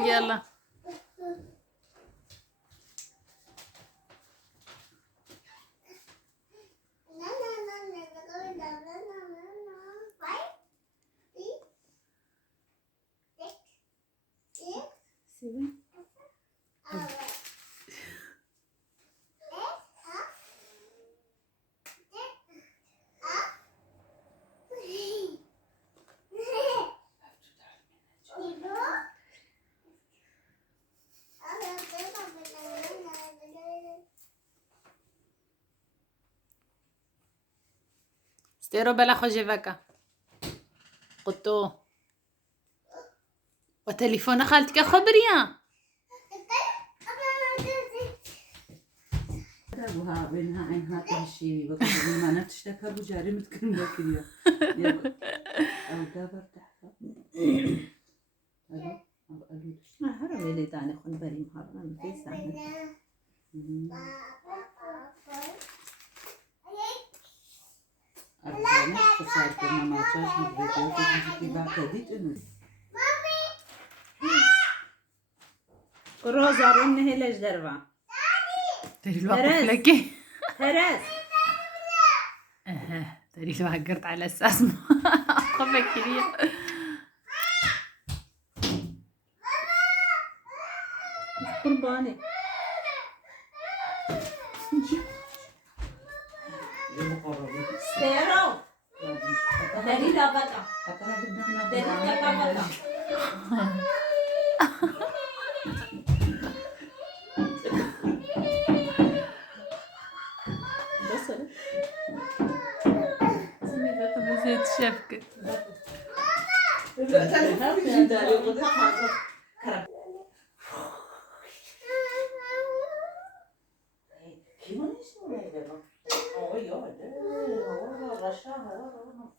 يلا. ستيرو بلا خجبك قطو وتليفون خالتك خبريا أبوها بينها عينها تمشي وقت ما نتشتكى بجاري متكلمة كليا أو دابر تحفة ألو هرا ويلي تاني خن بريم هرا في ساعة أرجعنا فصار كنا ما تشاش الفيديو تجي بعتديت إنه روزا رن هلاش دربا تري الوقف لك هرس تري الوقف على أساس ما أخبك لي قرباني ستيرو داري لا بقى داري لا بقى بس نسيت الشبكة كيف نسوي هذا؟